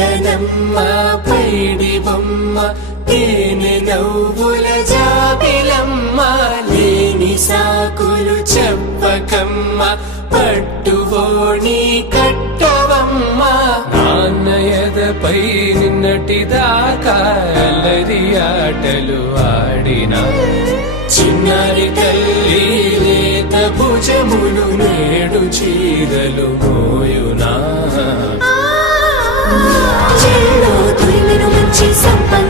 చిలకనమ్మ పైడి బొమ్మ తేనె నవ్వుల జాబిలమ్మ లేని సాకులు చెప్పకమ్మ పట్టువోణి కట్టవమ్మ నాన్నయదపై నిన్నటిదాకా అల్లరి ఆటలు ఆడినా చిన్నారి తల్లి లేత భుజములు నేడు చీరలు మోయునా చెల్లో తురిమెను మంచి సంపన్న